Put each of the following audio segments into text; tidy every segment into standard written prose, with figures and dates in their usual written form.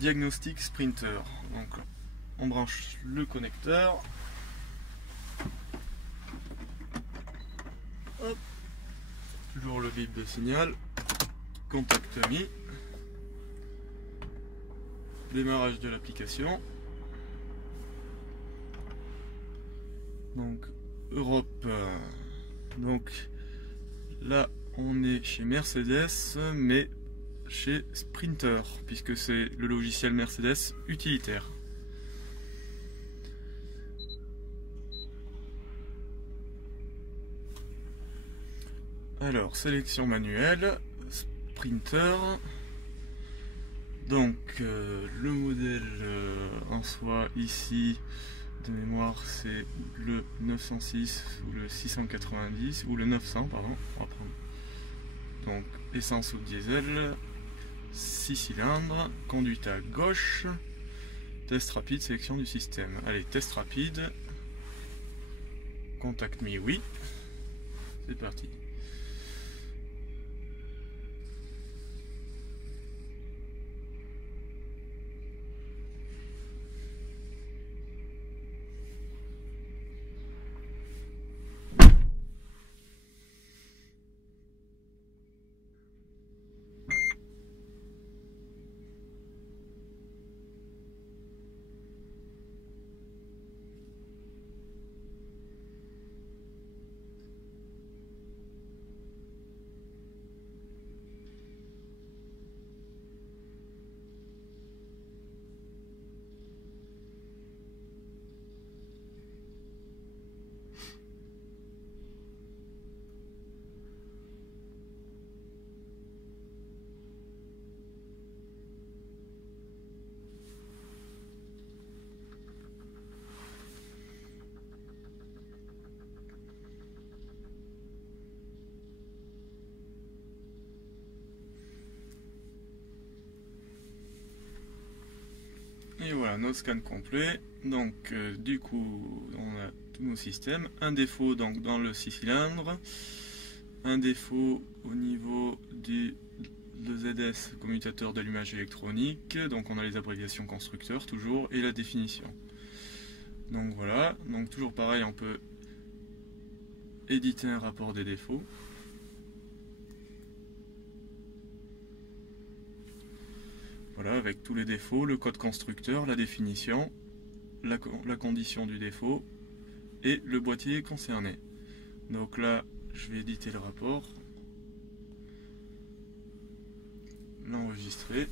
Diagnostic Sprinter. Donc on branche le connecteur. Hop. Toujours le bip de signal. Contact mis. Démarrage de l'application. Donc Europe. Donc là on est chez Mercedes, mais chez Sprinter, puisque c'est le logiciel Mercedes utilitaire. Alors, sélection manuelle, Sprinter. Donc, le modèle en soi ici, de mémoire, c'est le 906 ou le 690, ou le 900, pardon. On va prendre. Donc, essence ou diesel, 6 cylindres, conduite à gauche, test rapide, sélection du système. Allez, test rapide, contact me, oui, c'est parti. Et voilà, nos scans complets. Donc du coup, on a tous nos systèmes. Un défaut donc dans le 6 cylindres. Un défaut au niveau du ZS, commutateur d'allumage électronique. Donc on a les abréviations constructeurs toujours et la définition. Donc voilà, donc toujours pareil, on peut éditer un rapport des défauts. Voilà, avec tous les défauts, le code constructeur, la définition, la condition du défaut et le boîtier concerné. Donc là, je vais éditer le rapport, l'enregistrer.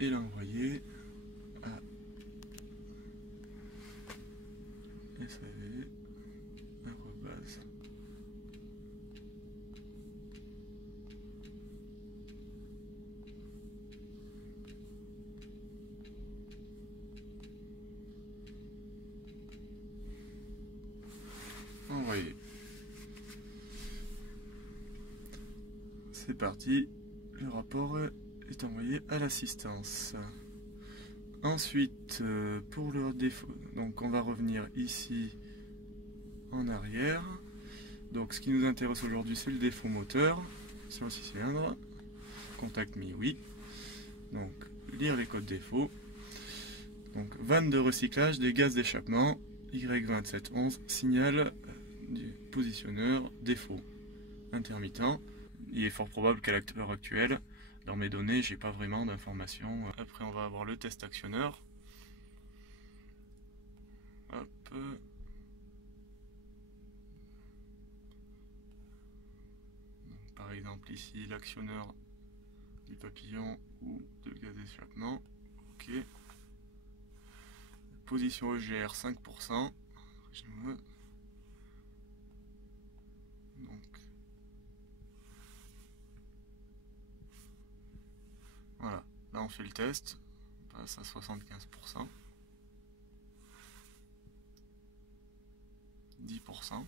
Et l'envoyer à SAV. Envoyer. C'est parti, le rapport est envoyé à l'assistance. Ensuite, pour le défaut, donc on va revenir ici en arrière. Donc ce qui nous intéresse aujourd'hui, c'est le défaut moteur sur le 6 cylindres. Contact me, oui. Donc lire les codes défauts. Donc vanne de recyclage des gaz d'échappement Y2711, signal du positionneur défaut intermittent. Il est fort probable qu'à l'heure actuelle, dans mes données, j'ai pas vraiment d'informations. Après, on va avoir le test actionneur. Hop. Donc, par exemple, ici, l'actionneur du papillon ou de gaz d'échappement. Ok. Position EGR 5%. Donc, voilà. Là, on fait le test. On passe à 75%. 10%.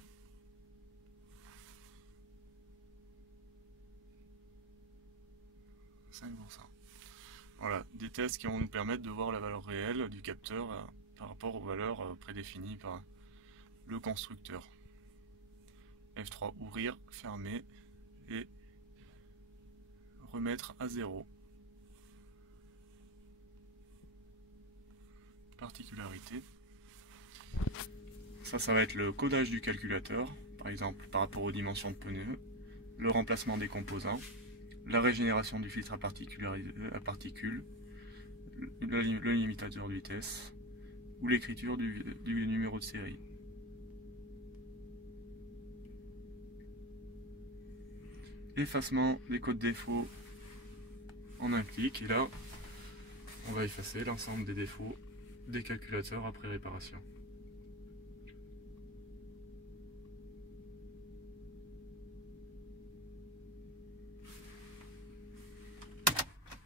Voilà, des tests qui vont nous permettre de voir la valeur réelle du capteur par rapport aux valeurs prédéfinies par le constructeur. F3 ouvrir, fermer et remettre à 0. Particularité. Ça va être le codage du calculateur, par exemple par rapport aux dimensions de pneus, le remplacement des composants, la régénération du filtre à particules, le limitateur de vitesse ou l'écriture du numéro de série. Effacement des codes défauts en un clic, et là on va effacer l'ensemble des défauts des calculateurs après réparation.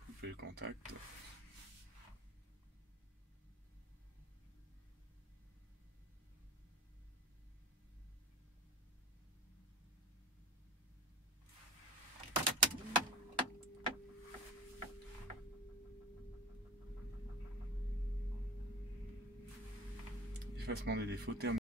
Couper le contact. Effacement des défauts terminé.